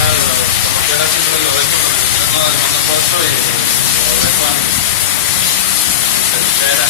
como quiera siempre lo dejo con el mismo del mando puesto y lo dejo en mi tercera.